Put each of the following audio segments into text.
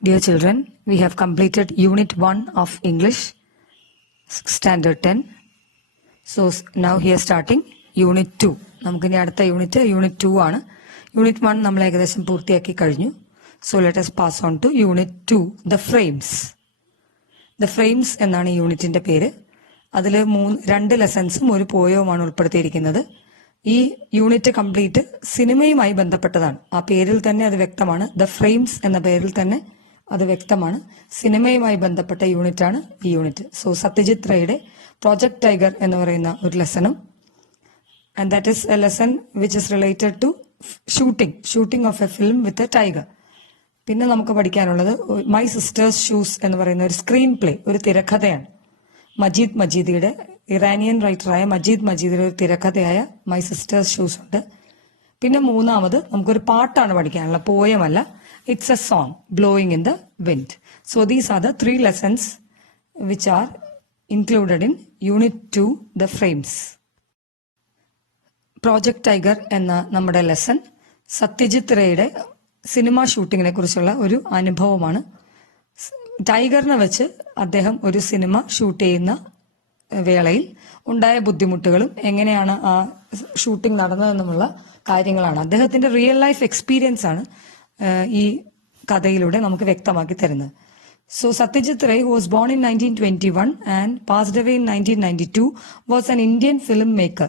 Dear children, we have completed Unit 1 of English, Standard 10. So now here starting Unit 2. നമുക്കിനി അടുത്ത unit 2 ആണ്. Unit 1 നമ്മൾ ഏകദേശം പൂർത്തിയാക്കി കഴിഞ്ഞു. So let us pass on to Unit 2, the frames. The frames എന്നാണ് ഈ യൂണിറ്റിന്റെ പേര്. അതിൽ 2 ലെസൺസും ഒരു പോയവുമാണ് ഉൾപ്പെടുത്തിയിരിക്കുന്നത്. ഈ യൂണിറ്റ് കംപ്ലീറ്റ് സിനിമയുമായി ബന്ധപ്പെട്ടതാണ്. ആ പേരിൽ തന്നെ അത് വ്യക്തമാണ്. ദ ഫ്രെയിംസ് എന്ന പേരിൽ തന്നെ അത് വ്യക്തമാണ്. സിനിമയുമായി ബന്ധപ്പെട്ട യൂണിറ്റ് ആണ് ഈ യൂണിറ്റ്. സോ സത്യജിത് റേയുടെ പ്രോജക്ട് ടൈഗർ എന്ന് പറയുന്ന ഒരു ലെസണും, and that is a lesson which is related to shooting of a film with a tiger. പിന്നെ നമുക്ക് പഠിക്കാനുള്ളത് മൈ സിസ്റ്റേഴ്സ് ഷൂസ് എന്ന് പറയുന്ന ഒരു സ്ക്രീൻ പ്ലേ, ഒരു തിരക്കഥയാണ്. മജീദ് മജീദിയുടെ, ഇറാനിയൻ റൈറ്ററായ മജീദ് മജീദിയുടെ ഒരു തിരക്കഥയായ മൈ സിസ്റ്റേഴ്സ് ഷൂസ് ഉണ്ട്. പിന്നെ മൂന്നാമത് നമുക്കൊരു പാട്ടാണ് പഠിക്കാനുള്ള, പോയമല്ല. It's a song, Blowing in the Wind. So these are the 3 lessons which are included in Unit 2, the frames. Project Tiger എന്ന നമ്മുടെ ലെസൺ സത്യജിത് റേയുടെ സിനിമ ഷൂട്ടിങ്ങിനെ കുറിച്ചുള്ള ഒരു അനുഭവമാണ്. ടൈഗറിനെ വെച്ച് അദ്ദേഹം ഒരു സിനിമ ഷൂട്ട് ചെയ്യുന്ന വേളയിൽ ഉണ്ടായ ബുദ്ധിമുട്ടുകളും എങ്ങനെയാണ് ആ ഷൂട്ടിംഗ് നടന്നതെന്നുമുള്ള കാര്യങ്ങളാണ്. അദ്ദേഹത്തിന്റെ റിയൽ ലൈഫ് എക്സ്പീരിയൻസ് ആണ് ഈ കഥയിലൂടെ നമുക്ക് വ്യക്തമാക്കി തരുന്നത്. So Satyajit Ray was born in 1921 and passed away in 1992 was an Indian film maker,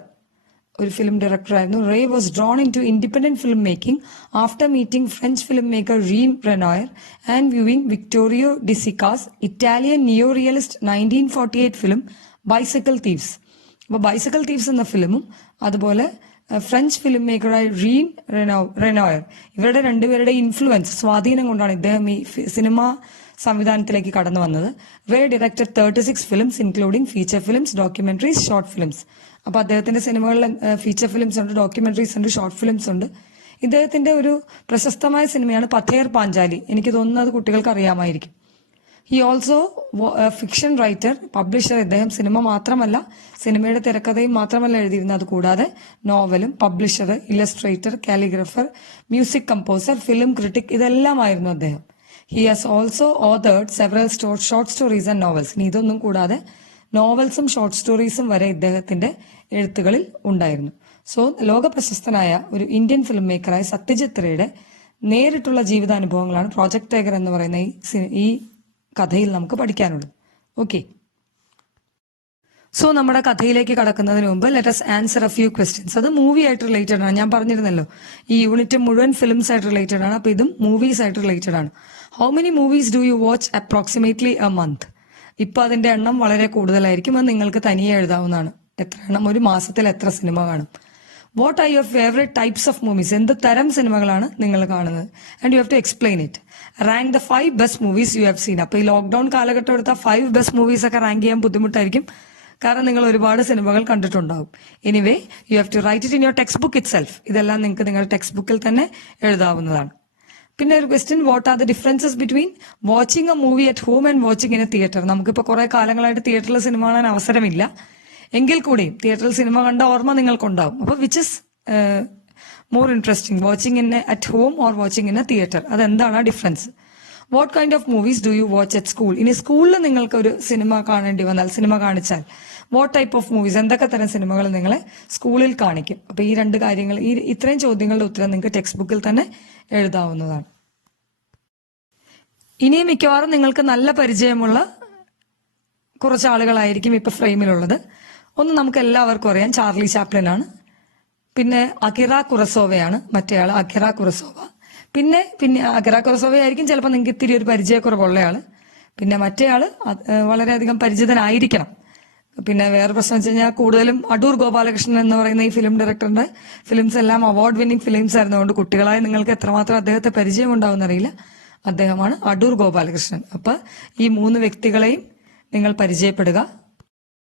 ഒരു ഫിലിം ഡയറക്ടറായിരുന്നു. Ray was drawn into independent film making after meeting French film maker Jean Renoir and viewing Vittorio De Sica's Italian neo realist 1948 film Bicycle Thieves. അപ്പൊ Bicycle Thieves എന്ന ഫിലിമും അതുപോലെ French film മേക്കറായ Jean Renoir, ഇവരുടെ രണ്ടുപേരുടെ influence, സ്വാധീനം കൊണ്ടാണ് ഇദ്ദേഹം ഈ സിനിമ സംവിധാനത്തിലേക്ക് കടന്നു വന്നത്. Ray directed 36 films including feature films, documentaries, short films. അപ്പൊ അദ്ദേഹത്തിന്റെ സിനിമകളിൽ ഫീച്ചർ ഫിലിംസ് ഉണ്ട്, ഡോക്യുമെന്ററീസ് ഉണ്ട്, ഷോർട്ട് ഫിലിംസ് ഉണ്ട്. ഇദ്ദേഹത്തിന്റെ ഒരു പ്രശസ്തമായ സിനിമയാണ് പഥേർ പാഞ്ചാലി. എനിക്ക് തോന്നുന്നത് അത് കുട്ടികൾക്ക് അറിയാമായിരിക്കും. He also fiction writer, publisher. ഇദ്ദേഹം സിനിമ മാത്രമല്ല, സിനിമയുടെ തിരക്കഥയും മാത്രമല്ല എഴുതിയിരുന്നത്, അത് കൂടാതെ നോവലും, publisher, illustrator, calligrapher, music composer, film critic, ഇതെല്ലാമായിരുന്നു അദ്ദേഹം. He has also authored several short stories and novels. ഇനി ഇതൊന്നും കൂടാതെ നോവൽസും ഷോർട്ട് സ്റ്റോറീസും വരെ ഇദ്ദേഹത്തിന്റെ എഴുത്തുകളിൽ ഉണ്ടായിരുന്നു. സോ ലോക പ്രശസ്തനായ ഒരു ഇന്ത്യൻ ഫിലിം മേക്കറായ സത്യജിത് റേയുടെ നേരിട്ടുള്ള ജീവിതാനുഭവങ്ങളാണ് പ്രോജക്ട് ടൈഗർ എന്ന് പറയുന്ന ഈ കഥയിൽ നമുക്ക് പഠിക്കാനുള്ളത്. ഓക്കെ, സോ നമ്മുടെ കഥയിലേക്ക് കടക്കുന്നതിന് മുമ്പ് let us answer A few questions. അത് മൂവി ആയിട്ട് റിലേറ്റഡ് ആണ്. ഞാൻ പറഞ്ഞിരുന്നല്ലോ ഈ യൂണിറ്റ് മുഴുവൻ ഫിലിംസ് ആയിട്ട് റിലേറ്റഡ് ആണ്. അപ്പൊ ഇതും മൂവീസ് ആയിട്ട് റിലേറ്റഡ് ആണ്. How many movies do you watch approximately A month? ഇപ്പൊ അതിന്റെ എണ്ണം വളരെ കൂടുതലായിരിക്കും. അത് നിങ്ങൾക്ക് തനിയെ എഴുതാവുന്നതാണ്. എത്ര എണ്ണം, ഒരു മാസത്തിൽ എത്ര സിനിമ കാണും? What are your favourite types of movies? എന്ത് തരം സിനിമകളാണ് നിങ്ങൾ കാണുന്നത്? And you have to explain it. Rank the 5 best movies you have seen. അപ്പൊ ഈ ലോക്ക്ഡൌൺ കാലഘട്ടം എടുത്ത 5 ബെസ്റ്റ് മൂവീസ് ഒക്കെ റാങ്ക് ചെയ്യാൻ ബുദ്ധിമുട്ടായിരിക്കും, കാരണം നിങ്ങൾ ഒരുപാട് സിനിമകൾ കണ്ടിട്ടുണ്ടാവും. Anyway, you have to write it in your textbook itself. ഇതെല്ലാം നിങ്ങൾക്ക് നിങ്ങളുടെ ടെക്സ്റ്റ് ബുക്കിൽ തന്നെ എഴുതാവുന്നതാണ്. പിന്നെ ഒരു question, what are the differences between watching a movie at home and watching in a theatre? നമുക്കിപ്പോൾ കുറെ കാലങ്ങളായിട്ട് തിയേറ്ററിൽ സിനിമ കാണാൻ അവസരമില്ല, എങ്കിൽ കൂടിയും തിയേറ്ററിൽ സിനിമ കണ്ട ഓർമ്മ നിങ്ങൾക്കുണ്ടാവും. അപ്പൊ which is more interesting, watching in at home or watching in a theatre? അതെന്താണ് ആ difference? What kind of movies do you watch at school? ഇനി സ്കൂളിൽ നിങ്ങൾക്ക് ഒരു സിനിമ കാണേണ്ടി വന്നാൽ, സിനിമ കാണിച്ചാൽ, വാട്ട് ടൈപ്പ് ഓഫ് മൂവീസ്, എന്തൊക്കെ തരം സിനിമകൾ നിങ്ങളെ സ്കൂളിൽ കാണിക്കും? അപ്പൊ ഈ 2 കാര്യങ്ങൾ, ഇത്രയും ചോദ്യങ്ങളുടെ ഉത്തരം നിങ്ങൾക്ക് ടെക്സ്റ്റ് ബുക്കിൽ തന്നെ എഴുതാവുന്നതാണ്. ഇനിയും മിക്കവാറും നിങ്ങൾക്ക് നല്ല പരിചയമുള്ള കുറച്ച് ആളുകളായിരിക്കും ഇപ്പൊ ഫ്രെയിമിലുള്ളത്. ഒന്ന് നമുക്ക് എല്ലാവർക്കും അറിയാം, ചാർലി ചാപ്ലിൻ ആണ്. പിന്നെ അകിറ കുറസോവയാണ് മറ്റേയാള്, അകിറ കുറസോവ. പിന്നെ അകിറ കുറസോവ ആയിരിക്കും ചിലപ്പോൾ നിങ്ങൾക്ക് ഇത്തിരി ഒരു പരിചയക്കുറവുള്ളയാള്. പിന്നെ മറ്റേയാള് വളരെയധികം പരിചിതനായിരിക്കണം. പിന്നെ വേറെ പ്രശ്നം വെച്ച് കഴിഞ്ഞാൽ കൂടുതലും അടൂർ ഗോപാലകൃഷ്ണൻ എന്ന് പറയുന്ന ഈ ഫിലിം ഡയറക്ടറിന്റെ ഫിലിംസ് എല്ലാം അവാർഡ് വിന്നിംഗ് ഫിലിംസ് ആയിരുന്നതുകൊണ്ട് കുട്ടികളായ നിങ്ങൾക്ക് എത്രമാത്രം അദ്ദേഹത്തെ പരിചയം ഉണ്ടാവും അറിയില്ല. അദ്ദേഹമാണ് അടൂർ ഗോപാലകൃഷ്ണൻ. അപ്പൊ ഈ 3 വ്യക്തികളെയും നിങ്ങൾ പരിചയപ്പെടുക.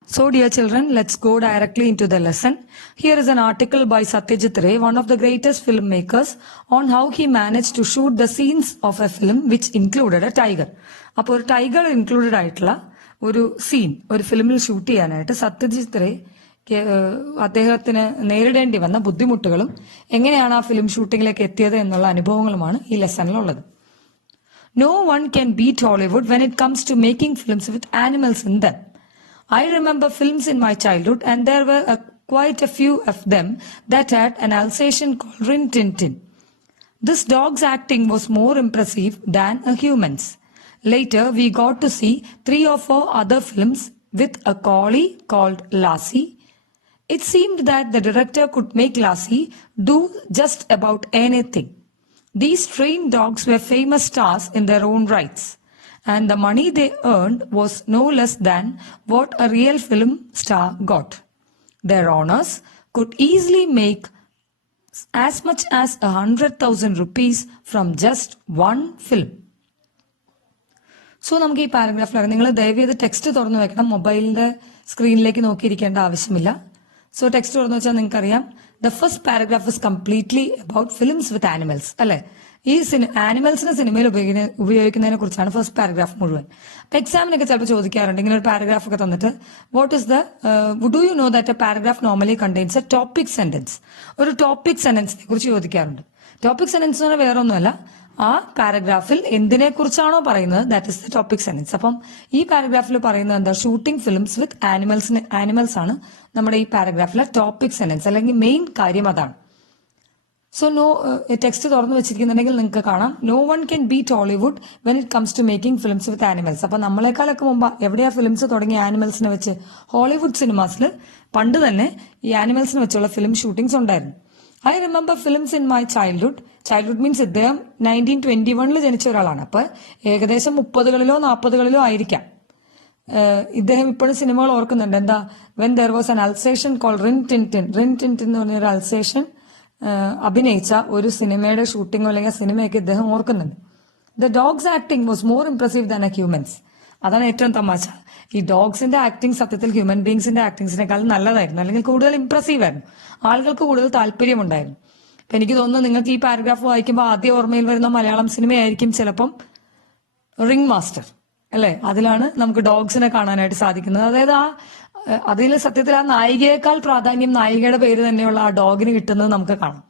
So dear children, let's go directly into the lesson. Here is an article by Satyajit Ray, one of the greatest filmmakers, on how he managed to shoot the scenes of a film which included a tiger. അപ്പോൾ ഒരു tiger included ആയിട്ടുള്ള ഒരു scene ഒരു ഫിലിമിൽ shoot ചെയ്യാനായിട്ട് സത്യജിത് റേ അദ്ദേഹത്തിന് നേരിടേണ്ടി വന്ന ബുദ്ധിമുട്ടുകളും എങ്ങനെയാണ് ആ ഫിലിം ഷൂട്ടിങ്ങിലേക്ക് എത്തിയത് എന്നുള്ള അനുഭവങ്ങളുമാണ് ഈ ലെസണിലുള്ളത്. No one can beat Hollywood when it comes to making films with animals in them. I remember films in my childhood, and there were quite a few of them that had an Alsatian called Rin Tin Tin. This dog's acting was more impressive than a human's. Later, we got to see 3 or 4 other films with a collie called Lassie. It seemed that the director could make Lassie do just about anything. These trained dogs were famous stars in their own rights, and the money they earned was no less than what a real film star got. Their owners could easily make as much as 100,000 rupees from just one film. So നമുക്ക് ഈ പാരഗ്രാഫിൽ നിങ്ങൾ ദയവ് ചെയ്ത് text തുറന്നു വെക്കണം. മൊബൈലിന്റെ സ്ക്രീനിലേക്ക് നോക്കിയിരിക്കേണ്ട ആവശ്യമില്ല. സോ ടെക്സ്റ്റ് തുറന്നു വെച്ചാൽ നിങ്ങൾക്കറിയാം, the first paragraph is completely about films with animals. അല്ലെ, ഈ ആനിമൽസിനെ സിനിമയിൽ ഉപയോഗിക്കുന്നതിനെ കുറിച്ചാണ് ഫസ്റ്റ് പാരഗ്രാഫ് മുഴുവൻ. അപ്പൊ എക്സാമിനൊക്കെ ചിലപ്പോൾ ചോദിക്കാറുണ്ട് ഇങ്ങനെ ഒരു പാരഗ്രാഫ് ഒക്കെ തന്നിട്ട്, what is do you know that A paragraph normally contains A topic sentence. ഒരു ടോപ്പിക് സെന്റൻസിനെ കുറിച്ച് ചോദിക്കാറുണ്ട്. ടോപ്പിക് സെന്റൻസ് എന്ന് പറഞ്ഞാൽ വേറെ ഒന്നുമല്ല, ആ പാരഗ്രാഫിൽ എന്തിനെ കുറിച്ചാണോ പറയുന്നത് that is the topic sentence. അപ്പം ഈ പാരഗ്രാഫിൽ പറയുന്നത് എന്താ, ഷൂട്ടിംഗ് ഫിലിംസ് വിത്ത് ആനിമൽസ് ആണ് നമ്മുടെ ഈ പാരഗ്രാഫിലെ ടോപ്പിക് സെന്റൻസ്, അല്ലെങ്കിൽ മെയിൻ കാര്യം അതാണ്. സോ ടെക്സ്റ്റ് തുറന്നു വെച്ചിരിക്കുന്നുണ്ടെങ്കിൽ നിങ്ങൾക്ക് കാണാം, no one can beat Hollywood when it comes to making films with animals. അപ്പൊ നമ്മളെക്കാളൊക്കെ മുമ്പ് എവിടെയാ ഫിലിംസ് തുടങ്ങിയ ആനിമൽസിനെ വെച്ച്? ഹോളിവുഡ് സിനിമാസിൽ പണ്ട് തന്നെ ഈ ആനിമൽസിനെ വെച്ചുള്ള ഫിലിം ഷൂട്ടിംഗ്സ് ഉണ്ടായിരുന്നു. I remember films in my childhood means ഇദ്ദേഹം 1921 ജനിച്ച ഒരാളാണ്. അപ്പൊ ഏകദേശം 30കളിലോ 40കളിലോ ആയിരിക്കാം. ഇദ്ദേഹം ഇപ്പോഴും സിനിമകൾ ഓർക്കുന്നുണ്ട്. എന്താ, when there was an Alsatian call Rin tin tin എന്ന് പറഞ്ഞ ഒരു അൽസേഷൻ അഭിനയിച്ച ഒരു സിനിമയുടെ ഷൂട്ടിങ്ങോ അല്ലെങ്കിൽ സിനിമയൊക്കെ ഇദ്ദേഹം ഓർക്കുന്നുണ്ട്. The dogs acting was more impressive than a humans. അതാണ് ഏറ്റവും തമാശ. ഈ ഡോഗ്സിന്റെ ആക്ടിങ് സത്യത്തിൽ ഹ്യൂമൻ ബീങ്സിന്റെ ആക്ടിങ്സിനേക്കാൾ നല്ലതായിരുന്നു, അല്ലെങ്കിൽ കൂടുതൽ ഇംപ്രസീവ് ആയിരുന്നു, ആളുകൾക്ക് കൂടുതൽ താല്പര്യമുണ്ടായിരുന്നു. അപ്പൊ എനിക്ക് തോന്നുന്നു നിങ്ങൾക്ക് ഈ പാരഗ്രാഫ് വായിക്കുമ്പോൾ ആദ്യം ഓർമ്മയിൽ വരുന്ന മലയാളം സിനിമയായിരിക്കും ചിലപ്പം റിംഗ് മാസ്റ്റർ, അല്ലെ? അതിലാണ് നമുക്ക് ഡോഗ്സിനെ കാണാനായിട്ട് സാധിക്കുന്നത്. അതായത് അതിൽ സത്യത്തിൽ ആ നായികയേക്കാൾ പ്രാധാന്യം നായികയുടെ പേര് തന്നെയുള്ള ആ ഡോഗിന് കിട്ടുന്നത് നമുക്ക് കാണാം.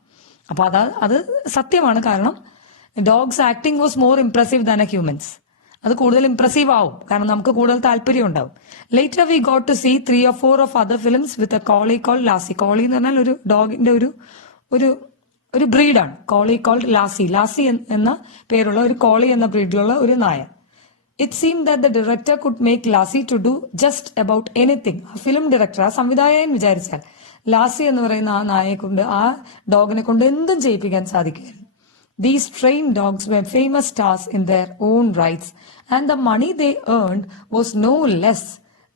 അപ്പൊ അത് സത്യമാണ്. കാരണം dogs acting was more impressive than a humans. അത് കൂടുതൽ ഇംപ്രസീവ് ആവും, കാരണം നമുക്ക് കൂടുതൽ താല്പര്യം ഉണ്ടാവും. Later we got to see 3 or 4 of other films with a collie called Lassie. കോളി എന്ന് പറഞ്ഞാൽ ഒരു ഡോഗിന്റെ ഒരു ബ്രീഡാണ് കോളി കോൾഡ് ലാസി എന്ന പേരുള്ള ഒരു കോളി എന്ന ബ്രീഡിലുള്ള ഒരു നായ. It seem that the director could make Lassie to do just about anything. ആ ഫിലിം ഡയറക്ടർ, ആ സംവിധായകൻ വിചാരിച്ചാൽ ലാസി എന്ന് പറയുന്ന ആ നായയെ കൊണ്ട്, ആ ഡോഗിനെ കൊണ്ട് എന്തും ചെയ്യിപ്പിക്കാൻ സാധിക്കുമായിരുന്നു. These trained dogs were famous stars in their own rights, and the money they earned was no less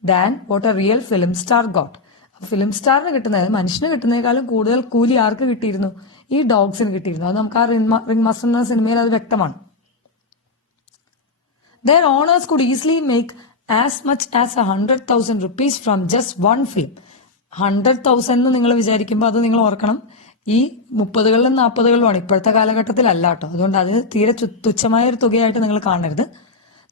than what a real film star got. Film സ്റ്റാറിന് കിട്ടുന്നത് മനുഷ്യന് കിട്ടുന്നതിനേക്കാളും കൂടുതൽ കൂലി ആർക്ക് കിട്ടിയിരുന്നു? ഈ ഡോഗ്സിന് കിട്ടിയിരുന്നു. അത് നമുക്ക് ആ റിംഗ് മാസ്റ്റർ എന്ന സിനിമയിൽ അത് വ്യക്തമാണ്. Their owners could easily make as much as 100,000 rupees from just one film. 100,000 എന്ന് നിങ്ങൾ വിചാരിക്കുമ്പോൾ അത് നിങ്ങൾ ഓർക്കണം, ഈ 30കളിലും 40കളിലുമാണ്, ഇപ്പോഴത്തെ കാലഘട്ടത്തിലല്ല കേട്ടോ. അതുകൊണ്ട് അത് തീരെ തുച്ഛമായ ഒരു തുകയായിട്ട് നിങ്ങൾ കാണരുത്.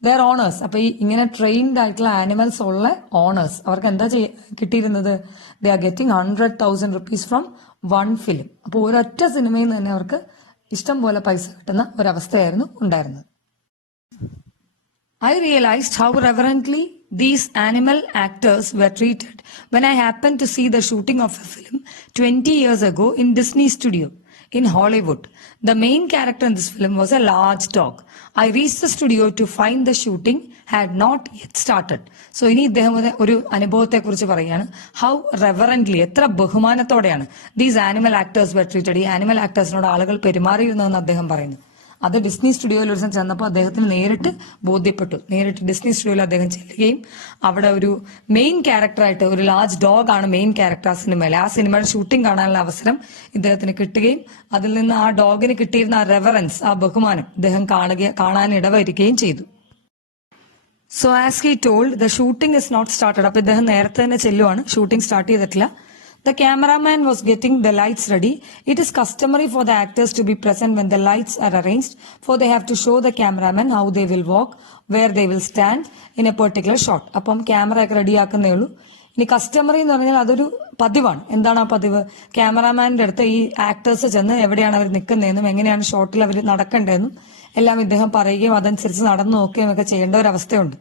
ദർ ഓണേഴ്സ്, അപ്പൊ ഈ ഇങ്ങനെ ട്രെയിൻഡ് ആയിട്ടുള്ള ആനിമൽസ് ഉള്ള ഓണേഴ്സ്, അവർക്ക് എന്താ കിട്ടിയിരുന്നത്? They are getting 100,000 rupees from one film. അപ്പൊ ഒരൊറ്റ സിനിമയിൽ നിന്ന് തന്നെ അവർക്ക് ഇഷ്ടം പോലെ പൈസ കിട്ടുന്ന ഒരവസ്ഥയായിരുന്നു ഉണ്ടായിരുന്നത്. I realized how reverently these animal actors were treated when I happened to see the shooting of a film 20 years ago in Disney Studio in Hollywood. The main character in this film was a large dog. I reached the studio to find the shooting had not yet started. So ഇനി ഇദ്ദേഹം ഒരു അനുഭവത്തെ കുറിച്ച് പറയാണ്. How reverently, എത്ര ബഹുമാനത്തോടെയാണ് these animal actors were treated. ഈ animal ആക്ടേഴ്സിനോട് ആളുകൾ പെരുമാറിയിരുന്നതെന്ന് അദ്ദേഹം പറയുന്നു. അത് ഡിസ്നി സ്റ്റുഡിയോയിൽ ഒരു ദിവസം ചെന്നപ്പോൾ അദ്ദേഹത്തിന് നേരിട്ട് ബോധ്യപ്പെട്ടു. നേരിട്ട് ഡിസ്നി സ്റ്റുഡിയോയിൽ അദ്ദേഹം ചെല്ലുകയും അവിടെ ഒരു മെയിൻ ക്യാരക്ടറായിട്ട്, ഒരു ലാർജ് ഡോഗ് ആണ് മെയിൻ ക്യാരക്ടർ ആ സിനിമയിൽ, ആ സിനിമയുടെ ഷൂട്ടിംഗ് കാണാനുള്ള അവസരം ഇദ്ദേഹത്തിന് കിട്ടുകയും അതിൽ നിന്ന് ആ ഡോഗിന് കിട്ടിയിരുന്ന ആ റെവറൻസ്, ആ ബഹുമാനം ഇദ്ദേഹം കാണാൻ ഇടവരികയും ചെയ്തു. So as he told, the shooting is not started. അപ്പൊ ഇദ്ദേഹം നേരത്തെ തന്നെ ചെല്ലുവാണ്, ഷൂട്ടിംഗ് സ്റ്റാർട്ട് ചെയ്തിട്ടില്ല. The cameraman was getting the lights ready. It is customary for the actors to be present when the lights are arranged, for they have to show the cameraman how they will walk, where they will stand in a particular shot. അപ്പം camera ഒക്കെ ready ആക്കുന്നേ ഉള്ളൂ. ഇനി customary എന്ന് പറഞ്ഞാൽ അതൊരു പതിവാണ്. എന്താണ് ആ പതിവ്? ക്യാമറാമാന്റെ അടുത്ത് ഈ ആക്ടേഴ്സ് ചെന്ന് എവിടെയാണ് അവർ നിൽക്കുന്നതെന്നും എങ്ങനെയാണ് ഷോട്ടിൽ അവർ നടക്കേണ്ടതെന്നും എല്ലാം ഇദ്ദേഹം പറയുകയും അതനുസരിച്ച് നടന്നു നോക്കുകയും ഒക്കെ ചെയ്യേണ്ട ഒരു അവസ്ഥയുണ്ട്.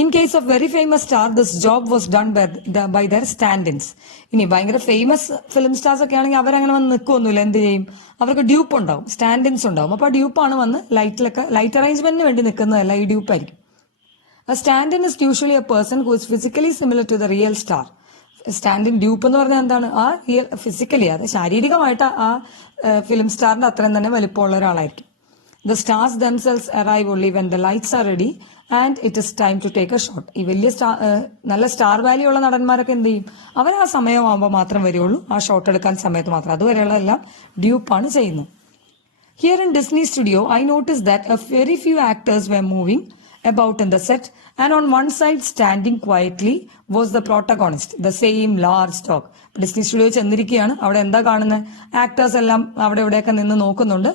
In case of very famous star this job was done by their stand-ins. ഇനി ഭയങ്കര ഫേമസ് ഫിലിം സ്റ്റാർസ് ഒക്കെ ആണെങ്കിൽ അവരങ്ങനെ വന്ന് നിൽക്കുമൊന്നുമില്ല. എന്ത് ചെയ്യും? അവർക്ക് ഡ്യൂപ്പ് ഉണ്ടാവും, സ്റ്റാൻഡിൻസ് ഉണ്ടാവും. അപ്പൊ ആ ഡ്യൂപ്പാണ് വന്ന് ലൈറ്റ് അറേഞ്ച്മെന്റിന് വേണ്ടി നിൽക്കുന്നതല്ല, ഈ ഡ്യൂപ്പായിരിക്കും. A stand-in is usually a person who is physically similar to the real star. Standing dupe എന്ന് പറഞ്ഞാൽ എന്താണ്? ആ റിയൽ ഫിസിക്കലി, അത് ശാരീരികമായിട്ട് ആ ഫിലിം സ്റ്റാറിന്റെ അത്രയും തന്നെ വലിപ്പമുള്ള ഒരാളായിരിക്കും. The stars themselves arrive only when the lights are ready and it is time to take a shot. ഈ വലിയ നല്ല സ്റ്റാർ വാല്യൂ ഉള്ള നടന്മാരൊക്കെ എന്ത് ചെയ്യും? അവർ ആ സമയമാകുമ്പോൾ മാത്രം വരികയുള്ളൂ, ആ ഷോട്ട് എടുക്കാൻ സമയത്ത് മാത്രം. അതുവരെയുള്ളതെല്ലാം ഡ്യൂപ്പാണ് ചെയ്യുന്നത്. Here in Disney Studio, I noticed that a very few actors were moving about in the set, and on one side standing quietly was the protagonist, the same large dog. Disney studio ചെന്നിരിക്കുകയാണ്. അവിടെ എന്താ കാണുന്നത്? Actors എല്ലാം അവിടെ ഇവിടെയൊക്കെ നിന്ന് നോക്കുന്നുണ്ട്.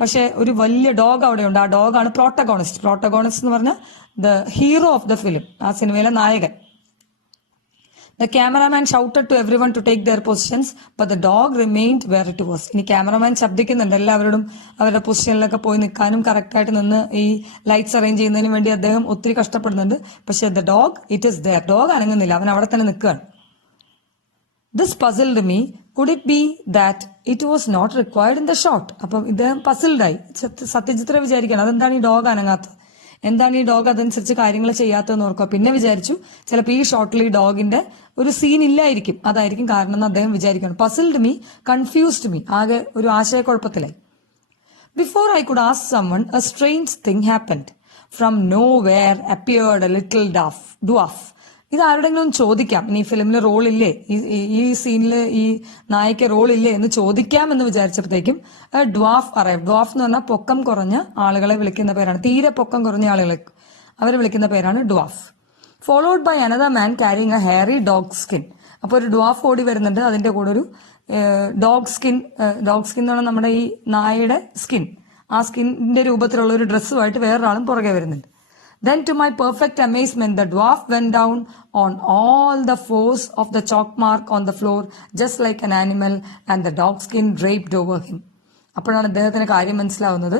പക്ഷെ ഒരു വലിയ ഡോഗ് അവിടെയുണ്ട്. ആ ഡോഗാണ് പ്രോട്ടഗോണിസ്റ്റ്. പ്രോട്ടഗോണിസ്റ്റ് എന്ന് പറഞ്ഞാൽ the hero of the film, ആ സിനിമയിലെ നായകൻ. The cameraman shouted to everyone to take their positions, but the dog remained where it was. ഇനി ക്യാമറമാൻ ശബ്ദിക്കുന്നുണ്ട് എല്ലാവരോടും അവരുടെ പൊസിഷനിലൊക്കെ പോയി നിൽക്കാനും കറക്റ്റായിട്ട് നിന്ന് ഈ ലൈറ്റ്സ് അറേഞ്ച് ചെയ്യുന്നതിന് വേണ്ടി അദ്ദേഹം ഒത്തിരി കഷ്ടപ്പെടുന്നുണ്ട്. പക്ഷെ the dog it is there. Dog അനങ്ങുന്നില്ല, അവൻ അവിടെ തന്നെ നിൽക്കുകയാണ്. This puzzled me. Could it be that it was not required in the shot? അപ്പം ഇദ്ദേഹം പസിൽഡായി. സത്യജിത്ര വിചാരിക്കണം അതെന്താണ് ഈ ഡോഗ് അനങ്ങാത്തത്, എന്താണ് ഈ ഡോഗ് അതനുസരിച്ച് കാര്യങ്ങൾ ചെയ്യാത്തതെന്ന് ഓർക്കുക. പിന്നെ വിചാരിച്ചു ചിലപ്പോൾ ഈ ഷോട്ടിൽ ഈ ഡോഗിന്റെ ഒരു സീൻ ഇല്ലായിരിക്കും, അതായിരിക്കും കാരണം എന്ന് അദ്ദേഹം വിചാരിക്കണം. പസിൽഡ് മീ, കൺഫ്യൂസ്ഡ് മീ, ആകെ ഒരു ആശയക്കുഴപ്പത്തിലായി. Before I could ask someone, a strange thing happened. From nowhere appeared a little dwarf. ഇത് ആരുടെങ്കിലും ചോദിക്കാം, ഇനി ഫിലിമിൽ റോൾ ഇല്ലേ, ഈ സീനിൽ ഈ നായിക്ക് റോൾ ഇല്ലേ എന്ന് ചോദിക്കാം എന്ന് വിചാരിച്ചപ്പോഴത്തേക്കും ഡ്വാഫ് അറൈവ്. ഡ്വാഫ് എന്ന് പറഞ്ഞാൽ പൊക്കം കുറഞ്ഞ ആളുകളെ വിളിക്കുന്ന പേരാണ്. തീരെ പൊക്കം കുറഞ്ഞ ആളുകളെ അവരെ വിളിക്കുന്ന പേരാണ് dwarf. Followed by another man carrying a hairy dog skin. അപ്പോൾ ഒരു ഡ്വാഫ് ഓടി വരുന്നുണ്ട്, അതിന്റെ കൂടെ ഒരു ഡോഗ് സ്കിൻ എന്ന് പറഞ്ഞാൽ നമ്മുടെ ഈ നായയുടെ സ്കിൻ, ആ സ്കിന്നിന്റെ രൂപത്തിലുള്ള ഒരു ഡ്രസ്സുമായിട്ട് വേറൊരാളും പുറകെ വരുന്നുണ്ട്. Then to my perfect amazement, the dwarf went down on all the fours of the chalk mark on the floor, just like an animal, and the dog skin draped over him. അപ്പോഴാണ് അദ്ദേഹത്തിന് കാര്യം മനസ്സിലാവുന്നത്.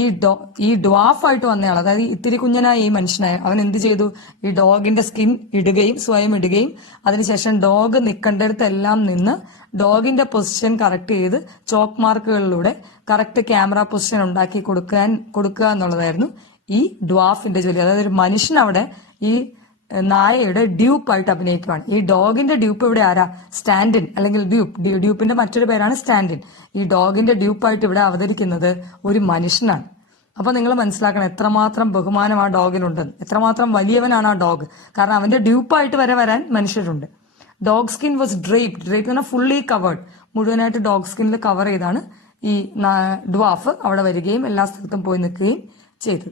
ഈ ഡ്വാഫായിട്ട് വന്നയാൾ, അതായത് ഇത്തിരി കുഞ്ഞനായ ഈ മനുഷ്യനായ അവൻ എന്ത് ചെയ്തു? ഈ ഡോഗിന്റെ സ്കിൻ ഇടുകയും സ്വയം ഇടുകയും അതിനുശേഷം ഡോഗ് നിൽക്കേണ്ടടുത്തെല്ലാം നിന്ന് ഡോഗിന്റെ പൊസിഷൻ കറക്റ്റ് ചെയ്ത് ചോക്ക് മാർക്കുകളിലൂടെ കറക്റ്റ് ക്യാമറ പൊസിഷൻ ഉണ്ടാക്കി കൊടുക്കുക എന്നുള്ളതായിരുന്നു ഈ ഡ്വാഫിന്റെ ജോലി. അതായത് ഒരു മനുഷ്യൻ അവിടെ ഈ നായയുടെ ഡ്യൂപ്പായിട്ട് അഭിനയിക്കുകയാണ്. ഈ ഡോഗിന്റെ ഡ്യൂപ്പ് ഇവിടെ ആരാ? സ്റ്റാൻഡിൻ അല്ലെങ്കിൽ ഡ്യൂപ്പിന്റെ മറ്റൊരു പേരാണ് സ്റ്റാൻഡിൻ. ഈ ഡോഗിന്റെ ഡ്യൂപ്പായിട്ട് ഇവിടെ അവതരിക്കുന്നത് ഒരു മനുഷ്യനാണ്. അപ്പൊ നിങ്ങൾ മനസ്സിലാക്കണം എത്രമാത്രം ബഹുമാനം ആ ഡോഗിനുണ്ടെന്ന്, എത്രമാത്രം വലിയവനാണ് ആ ഡോഗ്. കാരണം അവന്റെ ഡ്യൂപ്പായിട്ട് വരാൻ മനുഷ്യരുണ്ട്. ഡോഗ് സ്കിൻ വാസ് ഡ്രേപ്ഡ് എന്ന് പറഞ്ഞാൽ ഫുള്ളി കവേർഡ്, മുഴുവനായിട്ട് ഡോഗ് സ്കിന്നിൽ കവർ ചെയ്താണ് ഈ ഡ്വാഫ് അവിടെ വരികയും എല്ലാ സ്ഥലത്തും പോയി നിൽക്കുകയും ചെയ്തത്.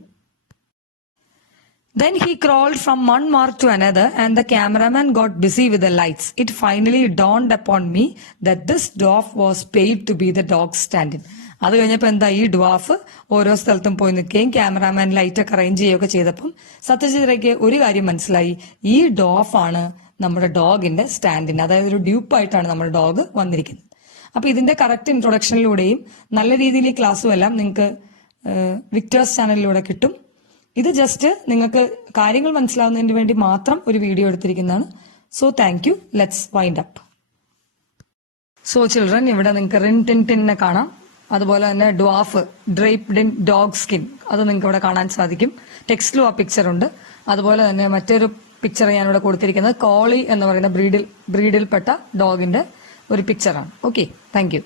Then he crawled from one mark to another and the cameraman got busy with the lights. It finally dawned upon me that this dwarf was paid to be the dog stand-in. അത് കഴിഞ്ഞപ്പോൾ എന്താ, ഈ dwarf ഓരോ സ്ഥലത്തും പോയി നിൽക്കുകയും cameraman light ഒക്കെ arrange ചെയ്യുകയൊക്കെ ചെയ്തപ്പം സത്യജിത്രയ്ക്ക് ഒരു കാര്യം മനസ്സിലായി. ഈ ഡ്വാഫാണ് നമ്മുടെ ഡോഗിന്റെ സ്റ്റാൻഡിൻ, അതായത് ഒരു ഡ്യൂപ്പായിട്ടാണ് നമ്മുടെ ഡോഗ് വന്നിരിക്കുന്നത്. അപ്പൊ ഇതിന്റെ കറക്റ്റ് ഇൻട്രൊഡക്ഷനിലൂടെയും നല്ല രീതിയിൽ ഈ ക്ലാസ്സും എല്ലാം നിങ്ങൾക്ക് വിക്ടേഴ്സ് ചാനലിലൂടെ കിട്ടും. ഇത് ജസ്റ്റ് നിങ്ങൾക്ക് കാര്യങ്ങൾ മനസ്സിലാവുന്നതിന് വേണ്ടി മാത്രം ഒരു വീഡിയോ എടുത്തിരിക്കുന്നതാണ്. So thank you. Let's wind up. So children, ഇവിടെ നിങ്ങൾക്ക് റിൻ ടിൻ ടിന്നെ കാണാം. അതുപോലെ തന്നെ dwarf draped in dog skin, അത് നിങ്ങൾക്ക് ഇവിടെ കാണാൻ സാധിക്കും. ടെക്സ്റ്റിലും ആ പിക്ചർ ഉണ്ട്. അതുപോലെ തന്നെ മറ്റൊരു പിക്ചർ ഞാനിവിടെ കൊടുത്തിരിക്കുന്നത് കോളി എന്ന് പറയുന്ന ബ്രീഡിൽപ്പെട്ട ഡോഗിന്റെ ഒരു പിക്ചറാണ്. Okay, thank you.